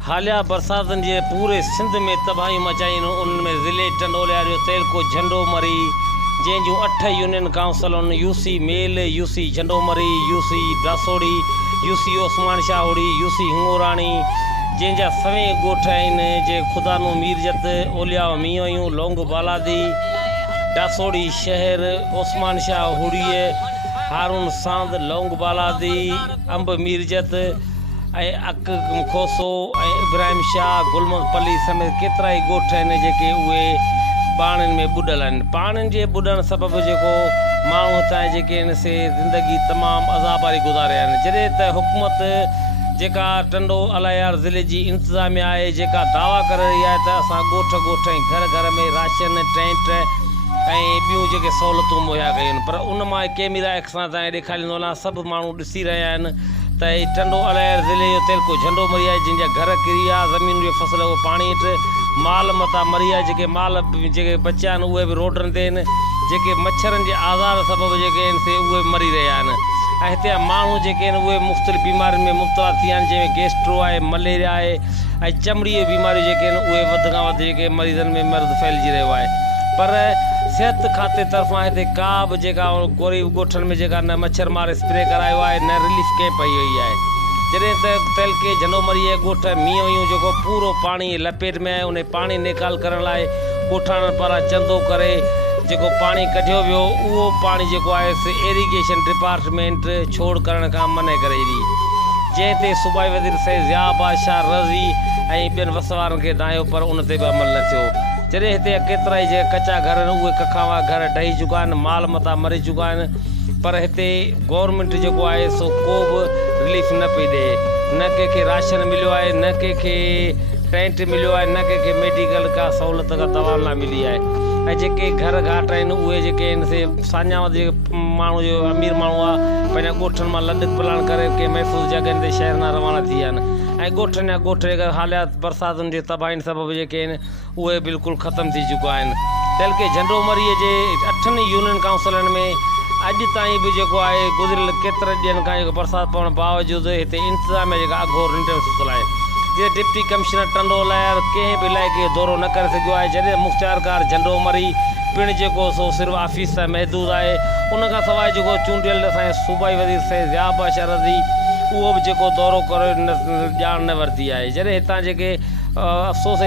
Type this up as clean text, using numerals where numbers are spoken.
हालिया बरसातन जे पूरे सिंध में तबाही मचाइन। उनमें ज़िले टंडोलिया जो तेलको झंडोमरी जंहिंजूं 8 यूनियन काउंसिलुनि UC Mel, UC Jhandomari, UC Dasori, UC Usman Shahdi, UC Hingorani जंहिंजा सवें ॻोठ आहिनि जे खुदानो मीरजत, ओलिया मींहुं, लोंग बालादी, दासोड़ी शहर, ओस्मान शाह हुड़ीअ, हारून सांद, लोंग बालादी, अंब मीरजत अक खोसो इब्राहिम शाह, गुलमत पली समेत केतिरा ई ॻोठ आहिनि जेके उहे पाणिनि में ॿुॾल आहिनि। पाणिनि जे ॿुॾण सबबु जेको माण्हू हितां जेके आहिनि से ज़िंदगी तमामु अज़ाब वारी गुज़ारिया आहिनि। जॾहिं त हुकूमत जेका टंडो अलायार ज़िले जी इंतिज़ामिया आहे जेका दावा करे रही आहे त असां ॻोठ ऐं घर में राशन, टेंट ऐं ॿियूं जेके सहूलियतूं मुहैया कयूं आहिनि, पर उन मां कैमरा सां तव्हां ॾेखारींदो वञा सभु माण्हू ॾिसी रहिया आहिनि त टंडो अलायार ज़िले जो तेलको झंडोमरी आहे जंहिंजा घर किरी आहे, ज़मीन जे फसल उहे पाणी हेठि, माल मता मरी आहे, जेके माल जेके बचिया आहिनि उहे बि रोडनि ते आहिनि, जेके मच्छरनि जे आज़ार सबबु जेके आहिनि से उहे मरी रहिया आहिनि। ऐं हिते जा माण्हू जेके आहिनि उहे मुख़्तलिफ़ बीमारियुनि में मुब्तला थी विया आहिनि, जंहिंमें गैस्ट्रो आहे, मलेरिया आहे ऐं चमड़ी जी बीमारियूं जेके आहिनि उहे वधि खां वधि जेके मरीज़नि में मर्ज़ फैलिजी रहियो आहे। पर सिहत खाते तरफ़ां हिते का बि जेका गोरी ॻोठनि में जेका न मच्छर मारे स्प्रे करायो आहे, न रिलीफ कैंप आई वई आहे। जॾहिं त तेलके झंडोमरी ॻोठ मींहुं जेको पूरो पाणी लपेट में आहे, उन पाणी निकाल करण लाइ ॻोठाणनि पारां चंदो करे जेको पाणी कढियो वियो उहो पाणी जेको आहे से इरिगेशन डिपार्टमेंट छोड़ करण खां मने करे ॾी, जंहिं ते सूबाई वज़ीर सईद ज़िया बादशाह रज़ी ऐं ॿियनि वसवारनि खे दायो, पर उन ते बि अमल न थियो। जॾहिं हिते केतिरा ई जेके कचा घर आहिनि उहे कखावा घर ढही चुका आहिनि, माल मता मरी चुका आहिनि, पर हिते गवर्नमेंट जेको आहे सो को बि रिलीफ न पई ॾिए, न कंहिंखे राशन मिलियो आहे, न कंहिंखे टेंट मिलियो आहे, न कंहिंखे मेडिकल का सहूलियत का दवा न मिली आहे। ऐं जेके घर घाट आहिनि उहे जेके आहिनि से साञा जेके माण्हू जो अमीर माण्हू आहे पंहिंजा ॻोठनि मां लॾ पलाण करे कंहिं महफ़ूज़ जॻहियुनि ते शहर मां रवाना थी विया आहिनि। ऐं ॻोठनि जा ॻोठ जेका हालियात बरसातुनि जे तबाहियुनि सबबु जेके आहिनि उहे बिल्कुलु ख़तमु थी चुका आहिनि। तेलके झंडोमरीअ जे 8 यूनियन काउंसिलनि में अॼु ताईं बि जेको आहे गुज़िरियल केतिरनि ॾींहंनि खां जेको बरसाति पवण बावजूदि हिते इंतिज़ामिया जेका अघोर निंड सुतल आहे। जीअं डिप्टी कमिश्नर टंडो अलायार कंहिं बि इलाइक़े जो दौरो न करे सघियो आहे, जॾहिं मुख़्तियारकार झंडोमरी पिणु जेको सो सिर्फ़ु ऑफिस तां महदूद आहे। उन खां सवाइ जेको चूंडियल असांजे सूबाई वज़ीर सईद ज़िया बादशाह रज़ी उहो बि जेको दौरो करे ॼाण न वरिती आहे। जॾहिं हितां जेके अफ़सोस